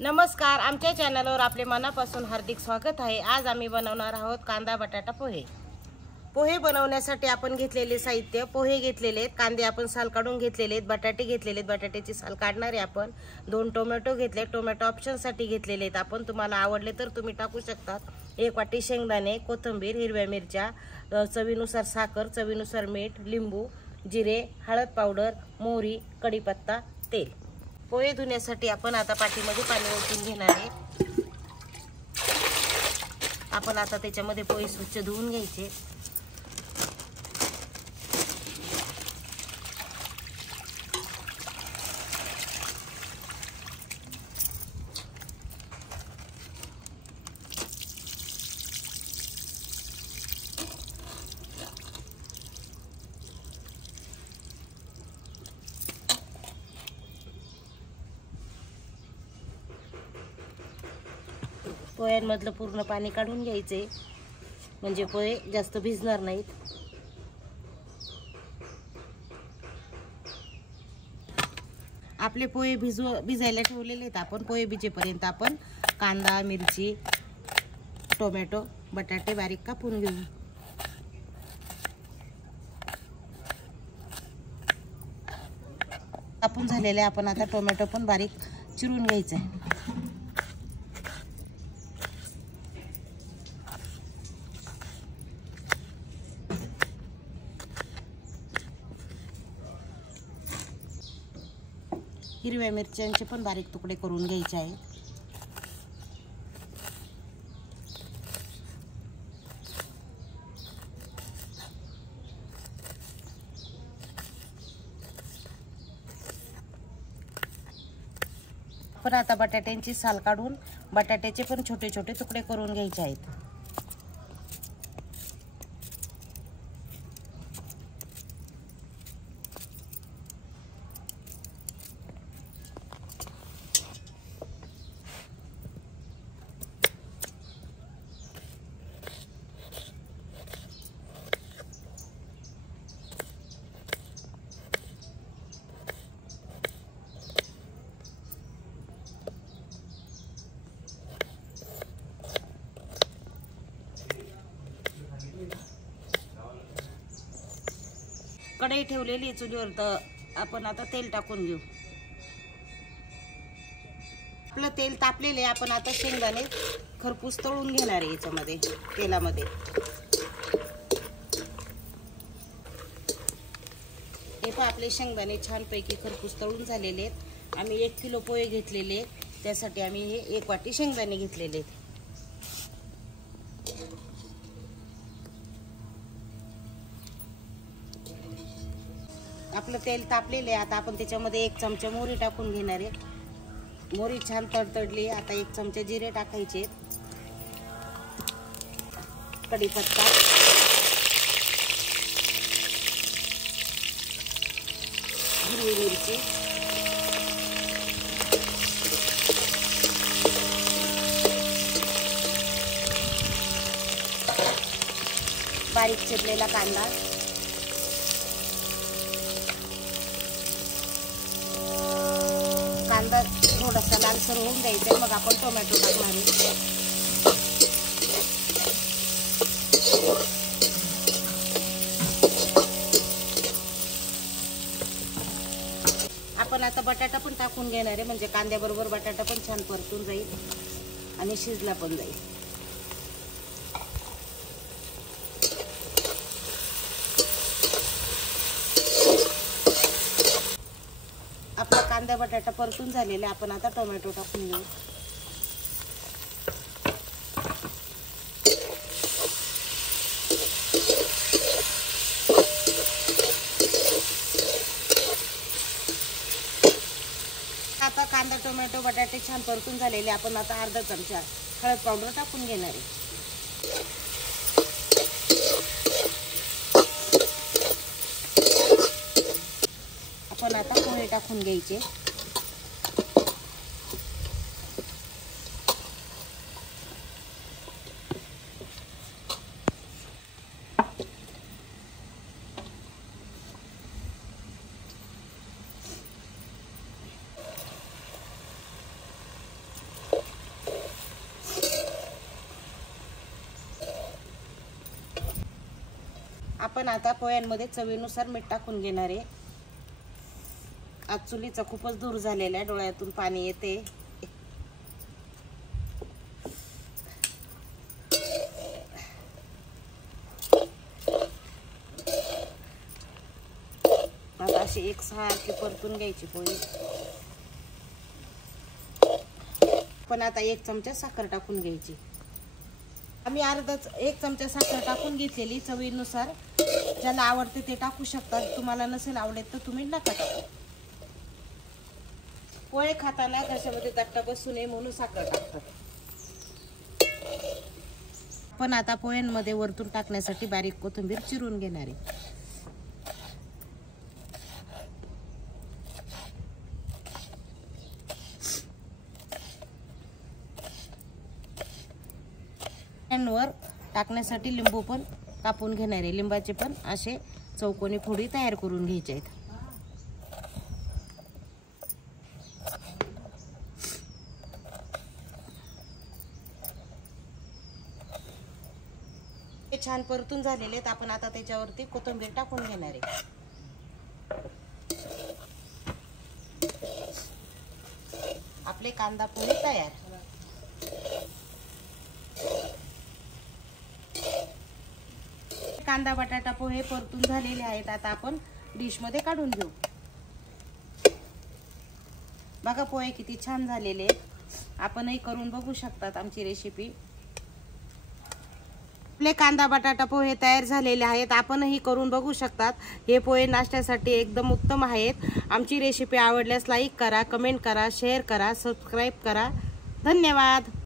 नमस्कार, आमच्या चॅनलवर आपले मनापासून हार्दिक स्वागत आहे। आज आम्ही बनवणार आहोत कांदा बटाटा पोहे। पोहे बनवण्यासाठी आपण घेतलेले साहित्य, पोहे घेतलेले आहेत, कांदे आपण साल काढून घेतलेले आहेत, बटाटे घेतलेले आहेत, बटाट्याची साल काढणार आहे आपण। 2 टोमॅटो घेतले, टोमॅटो ऑप्शन साठी घेतलेले आहेत आपण, तुम्हाला आवडले तर तुम्ही टाकू शकता। 1 वाटी शेंगदाणे, कोथिंबीर, हिरव्या मिरच्या, चवीनुसार साखर, चवीनुसार मीठ, लिंबू, जिरे, हळद पावडर, मोहरी, कढीपत्ता, तेल। पोहे धुण्यासाठी आपण आता पाटीमध्ये पाणी ओतून घेणार आहे। आपण आता त्याच्यामध्ये पोहे स्वच्छ धुवून घ्यायचे। पोह्यांमधलं पूर्ण पाणी काढून घ्यायचे, म्हणजे पोहे जास्त भिजणार नाहीत। आपले पोहे भिजायला ठेवलेले आहेत आपण। पोहे भिजेपर्यंत आपण कांदा, मिरची, टोमॅटो, बटाटे बारीक कापून घेऊ। कापून झालेले आपण आता टोमॅटो पण बारीक चिरून घ्यायचा आहे। हिरव्या मिरच्यांचे पण बारीक तुकडे करून घ्यायचे आहेत। पण आता बटाट्यांची साल काढून बटाट्याचे पण छोटे छोटे तुकडे करून घ्यायचे आहेत। कढई ठेवलेली चुलीवर, तर आपण आता तेल टाकून घेऊ। आपलं तेल तापलेले, आपण आता शेंगदाणे खरपूस तळून घेणार आहे याच्यामध्ये तेलामध्ये। हे पण आपले शेंगदाणे छानपैकी खरपूस तळून झालेले आहेत। आम्ही 1 किलो पोहे घेतलेले, त्यासाठी आम्ही हे 1 वाटी शेंगदाणे घेतलेले आहेत। आपलं तेल तापलेले, आता आपण त्याच्यामध्ये 1 चमचा मोहरी टाकून घेणार आहे। मोहरी छान तडतडली, आता 1 चमचा जिरे टाकायचे, कढीपत्ता, हिरवी मिरची, बारीक चिरलेला कांदा, कांदा थोडासा लालसर होऊन द्यायचा, मग आपण टोमॅटो टाकणार आहे। आपण आता बटाटा पण टाकून घेणार आहे, म्हणजे कांद्याबरोबर बटाटा पण छान परतून जाईल आणि शिजला पण जाईल। आपला कांदा बटाटा परतून झालेला, आपण आता टोमॅटो टाकून घेऊ। आता कांदा, टोमॅटो, बटाटे छान परतून झालेले, आपण आता अर्धा चमचा हळद पावडर टाकून घेणार आहे। आपण आता पोहे टाकून घ्यायचे। आपण आता पोह्यांमध्ये चवीनुसार मीठ टाकून घेणार आहे। आज चुलीचा खूपच धूर झालेला आहे, डोळ्यातून पाणी येते। आता अशी एकसारखी परतून घ्यायची पोहे। पण आता 1 चमचा साखर टाकून घ्यायची। आम्ही एक चमचा साखर टाकून घेतलेली, चवीनुसार ज्याला आवडते ते टाकू शकतात, तुम्हाला नसेल आवडत तर तुम्ही नका टाकू। पोहे खाताना घशामध्ये चटका बसू नये म्हणून साखर टाकतात। पण आता पोह्यांमध्ये वरतून टाकण्यासाठी बारीक कोथिंबीर चिरून घेणार आहे। वर टाकण्यासाठी लिंबू पण कापून घेणार आहे। लिंबाचे पण असे चौकोनी फोडी तयार करून घ्यायचे आहेत। हे छान परतून झालेले आहेत। आपण आता त्याच्यावरती कोथिंबीर टाकून घेणार आहे। आपले कांदा पोहे तयार। कांदा बटाटा पोहे परतून झालेले आहेत। आता आपण डिश मध्ये काढून घेऊ। बघा पोहे किती छान झालेले आहेत। आपणही करून बघू शकतात आमची रेसिपी। आपले कांदा बटाटा पोहे तयार झालेले आहेत। आपणही करून बघू शकतात। हे पोहे नाश्त्यासाठी एकदम उत्तम आहेत। आमची रेसिपी आवडल्यास लाईक करा, कमेंट करा, शेअर करा, सबस्क्राईब करा। धन्यवाद।